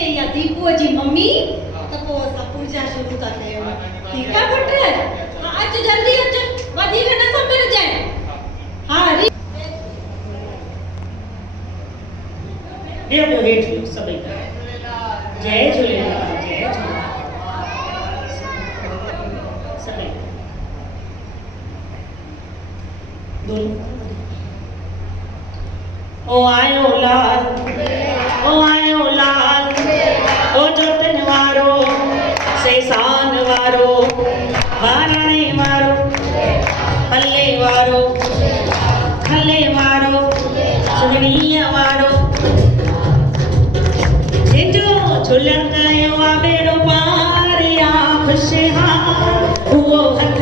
छे या दीपू जी मम्मी तो को सा पूजा शुरू कर ले ठीक है पुट हां आज जल्दी अच वधी न संभल जाए हां देव वेट सभी जय झूलेलाल जय झूलेलाल सभी ओ आयो लाल ओ आयो लाल ओ जोतन वारो सेसान वारो वाराणी वारो हल्ले वारो सुगनीय वारो जो झुलंद यो आ बेड़ो पार या खुशहाल वो हथ